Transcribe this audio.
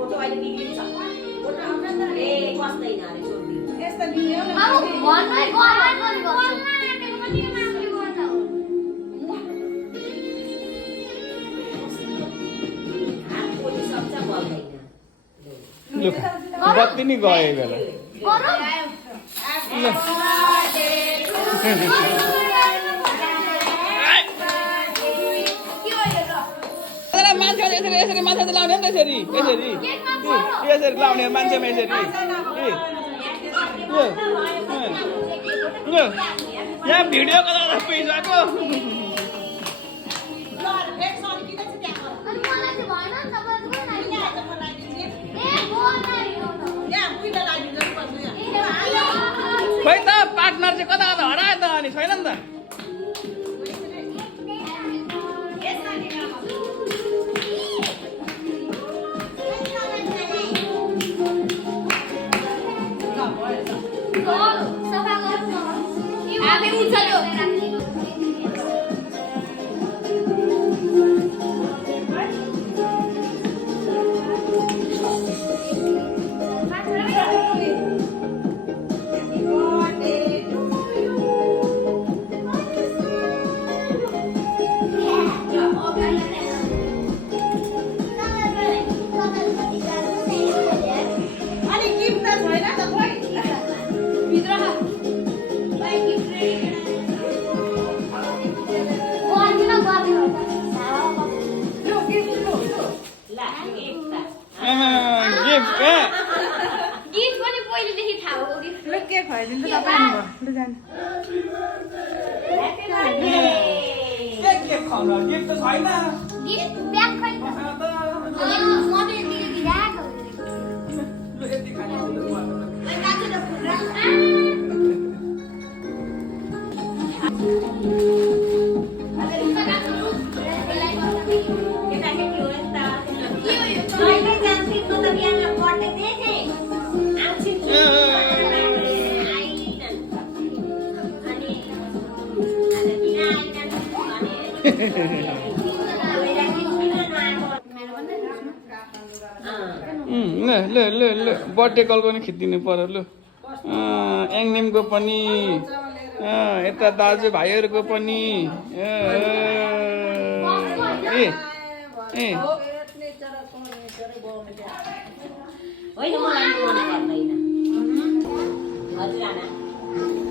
photo अहिले बिग्रिन्छ photo आउँछ नि ए बस्दैन अरे सोधिदिनु यस्तो दियो न अब भन्नै गर्नु हात पोली सक्छ बल्दैन लु बत्ती नि गयो बेला मान्छेले यसरी यसरी माछा त लाउने नि यसरी यसरी यसरी लाउने मान्छेमा यसरी यहाँ भिडियो गर्दा पैसाको खोइ त पार्टनर चाहिँ कता कता हरायो त अनि छैन नि त ल बर्थडे कलको पनि खिचिदिनु पर्यो लु एङनेमको पनि यता दाजुभाइहरूको पनि होइन मलाई मन पर्दैन हजुर आना